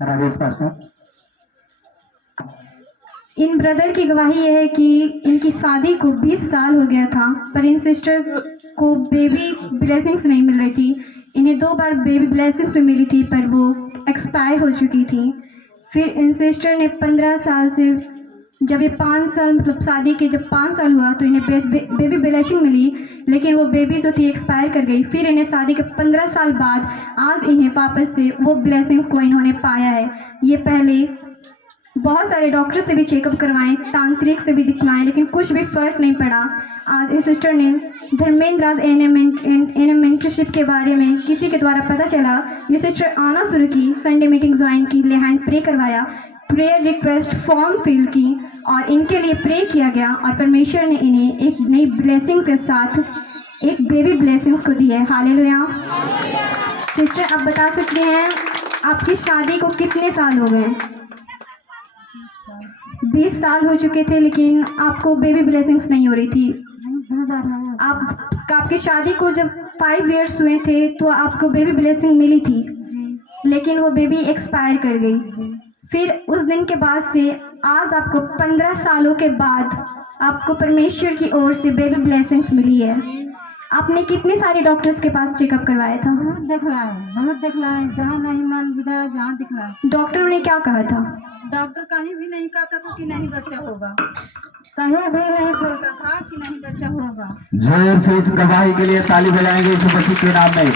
Rajesh pastor. इन brother की गवाही यह है कि इनकी शादी को 20 साल हो गया था, पर इन सिस्टर को बेबी ब्लेसिंग्स नहीं मिल रही थी। इन्हें 2 बार बेबी ब्लेसिंग्स भी मिली थी, पर वो एक्सपायर हो चुकी थी। फिर इन सिस्टर ने 15 साल से, जब ये 5 साल मतलब शादी के जब 5 साल हुआ तो इन्हें बेबी ब्लेसिंग मिली, लेकिन वो बेबी जो थी एक्सपायर कर गई। फिर इन्हें शादी के 15 साल बाद आज इन्हें वापस से वो ब्लेसिंग्स को इन्होंने पाया है। ये पहले बहुत सारे डॉक्टर से भी चेकअप करवाएं, तांत्रिक से भी दिखवाएं, लेकिन कुछ भी फ़र्क नहीं पड़ा। आज इस सिस्टर ने धर्मेंद्र राज एन मेंटरशिप के बारे में किसी के द्वारा पता चला। ये सिस्टर आना शुरू की, संडे मीटिंग ज्वाइन की, हैंड प्रे करवाया, प्रेयर रिक्वेस्ट फॉर्म फिल की और इनके लिए प्रे किया गया और परमेश्वर ने इन्हें एक नई ब्लेसिंग के साथ एक बेबी ब्लेसिंग्स को दी है। हालेलुया। सिस्टर आप बता सकते हैं आपकी शादी को कितने साल हो गए? 20 साल हो चुके थे, लेकिन आपको बेबी ब्लेसिंग्स नहीं हो रही थी। आपकी शादी को जब 5 इयर्स हुए थे तो आपको बेबी ब्लेसिंग मिली थी, लेकिन वो बेबी एक्सपायर कर गई। फिर उस दिन के बाद से आज आपको 15 सालों के बाद आपको परमेश्वर की ओर से बेबी ब्लेसिंग्स मिली है। आपने कितने सारे डॉक्टर्स के पास चेकअप करवाया था? बहुत दिखलाए, जहाँ नहीं मन बुझाया जहाँ दिखलाए। डॉक्टरों ने क्या कहा था? डॉक्टर कहीं भी नहीं कहता था कि नहीं बच्चा होगा, कहीं भी नहीं बोलता था कि नहीं बच्चा होगा। जोर से इस गवाही के लिए ताली बजाएंगे यीशु मसीह के नाम में।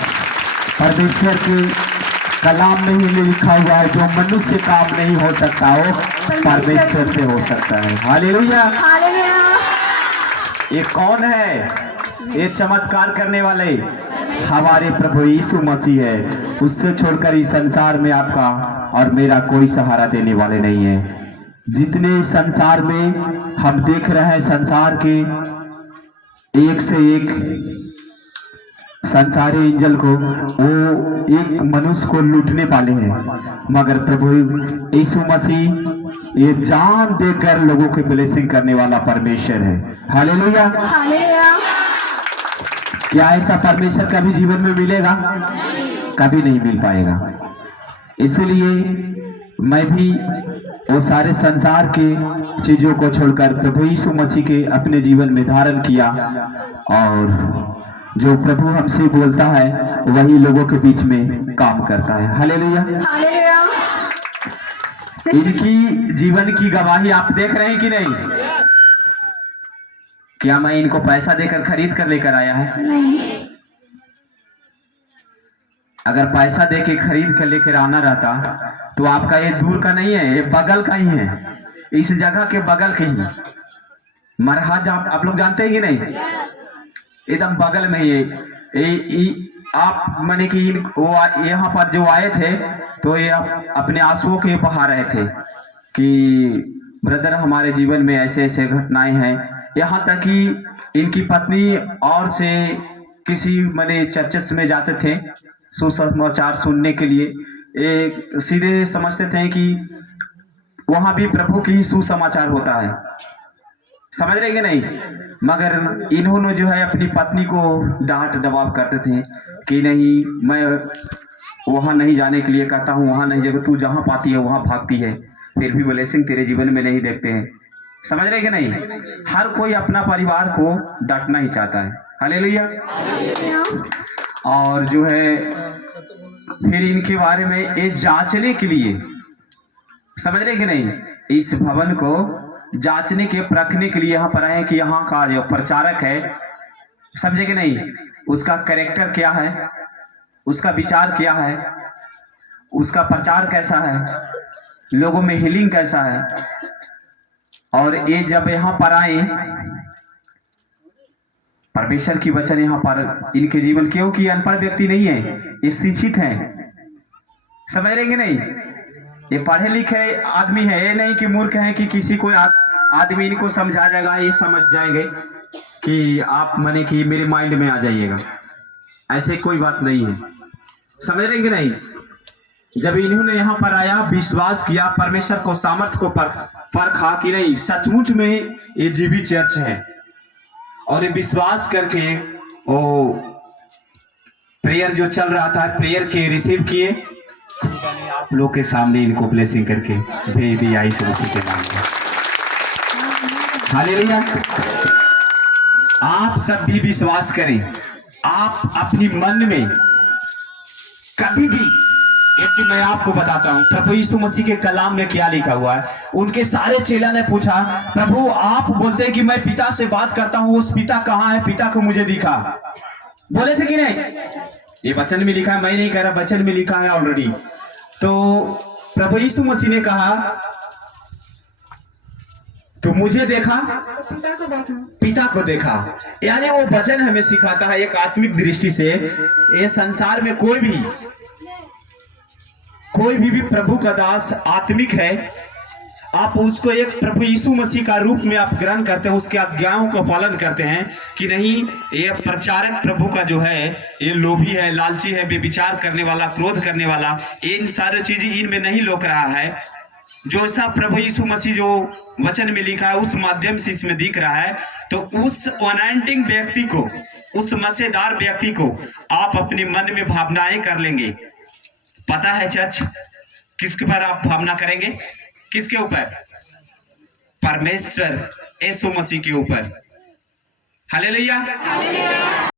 परमेश्वर के कलाम में ही लिखा हुआ है, जो मनुष्य काम नहीं हो सकता वो परमेश्वर से हो सकता है। हालेलुया। हालेलुया। ये कौन है? ये चमत्कार करने वाले हमारे प्रभु यीशु मसीह है। उससे छोड़कर इस संसार में आपका और मेरा कोई सहारा देने वाले नहीं है। जितने संसार में हम देख रहे हैं, संसार के एक से एक संसारी एंजल को, वो एक मनुष्य को लूटने वाले हैं, मगर प्रभु यीशु मसीह ये जान देकर लोगों की ब्लेसिंग करने वाला परमेश्वर है। हालेलुया। हालेलुया। क्या ऐसा परमेश्वर कभी जीवन में मिलेगा? कभी नहीं मिल पाएगा। इसलिए मैं भी वो सारे संसार के चीजों को छोड़कर प्रभु यीशु मसीह के अपने जीवन में धारण किया, और जो प्रभु हमसे बोलता है वही लोगों के बीच में काम करता है। हालेलुया। हालेलुया। इनकी जीवन की गवाही आप देख रहे हैं कि नहीं? क्या मैं इनको पैसा देकर खरीद कर लेकर आया है? नहीं। अगर पैसा देके खरीद कर लेकर आना रहता तो आपका ये दूर का नहीं है, ये बगल का ही है, इस जगह के बगल के ही मरहज। आप लोग जानते हैं कि नहीं? एकदम बगल में आप माने कि वो यहाँ पर जो आए थे तो ये अपने आंसुओं के बहा रहे थे कि ब्रदर हमारे जीवन में ऐसे ऐसे घटनाएं हैं। यहाँ तक कि इनकी पत्नी और से किसी माने चर्चेस में जाते थे सुसमाचार सुनने के लिए, एक सीधे समझते थे कि वहाँ भी प्रभु की सुसमाचार होता है। समझ रहे कि नहीं? मगर इन्होंने जो है अपनी पत्नी को डांट दबाव करते थे कि नहीं, मैं वहाँ नहीं जाने के लिए कहता हूँ, वहाँ नहीं जाकर तू जहाँ पाती है वहाँ भागती है, फिर भी ब्लेसिंग तेरे जीवन में नहीं देखते हैं। समझ रहे कि नहीं? हर कोई अपना परिवार को डांटना ही चाहता है। हालेलुया। और जो है फिर इनके बारे में ये जांचने के लिए, समझ रहे कि नहीं, इस भवन को जांचने के परखने के लिए यहाँ पर आए कि यहाँ का जो प्रचारक है, समझे कि नहीं, उसका कैरेक्टर क्या है, उसका विचार क्या है, उसका प्रचार कैसा है, लोगों में हीलिंग कैसा है। और ये जब यहाँ पर आए, परमेश्वर की वचन यहाँ पर इनके जीवन, क्योंकि अनपढ़ व्यक्ति नहीं है, ये शिक्षित हैं। समझ रहे कि नहीं? ये पढ़े लिखे आदमी है, ये नहीं कि मूर्ख है कि किसी कोई आदमी इनको समझा जाएगा, ये समझ जाएंगे कि आप माने कि मेरे माइंड में आ जाइएगा, ऐसे कोई बात नहीं है। समझ रहे कि नहीं? जब इन्होंने यहाँ पर आया, विश्वास किया, परमेश्वर को सामर्थ्य को परखा कि नहीं सचमुच में ये जीवित चर्च है, और ये विश्वास करके वो प्रेयर जो चल रहा था, प्रेयर के रिसीव किए, खुदा ने आप लोग के सामने इनको ब्लेसिंग करके भेज दिया यीशु मसीह के नाम में। हालेलुया। आप सब भी विश्वास करें, आप अपनी मन में कभी भी, एक चीज मैं आपको बताता हूं, प्रभु यीशु मसीह के कलाम में क्या लिखा हुआ है। उनके सारे चेला ने पूछा, प्रभु आप बोलते हैं कि मैं पिता से बात करता हूं, उस पिता कहां है, पिता को मुझे दिखा। बोले थे कि नहीं? ये वचन में लिखा है, मैं नहीं कह रहा, वचन में लिखा है ऑलरेडी। तो प्रभु यीशु मसीह ने कहा, तो मुझे देखा, पिता को देखा। यानी वो वचन हमें सिखाता है एक आत्मिक दृष्टि से, ये संसार में कोई भी प्रभु का दास आत्मिक है, आप उसको एक प्रभु यीशु मसीह का रूप में आप ग्रहण करते हैं, उसके आज्ञाओं का पालन करते हैं कि नहीं, ये प्रचारक प्रभु का जो है ये लोभी है, लालची है, बेविचार करने वाला, क्रोध करने वाला, इन सारी चीजें इनमें नहीं लोक रहा है। जो ऐसा प्रभु यीशु मसीह जो वचन में लिखा है उस माध्यम से इसमें दिख रहा है। तो उस अनॉइंटिंग व्यक्ति को, उस मसेदार व्यक्ति को आप अपने मन में भावनाएं कर लेंगे। पता है चर्च, किसके पर आप भावना करेंगे? किसके ऊपर? परमेश्वर यीशु मसीह के ऊपर। हालेलुया।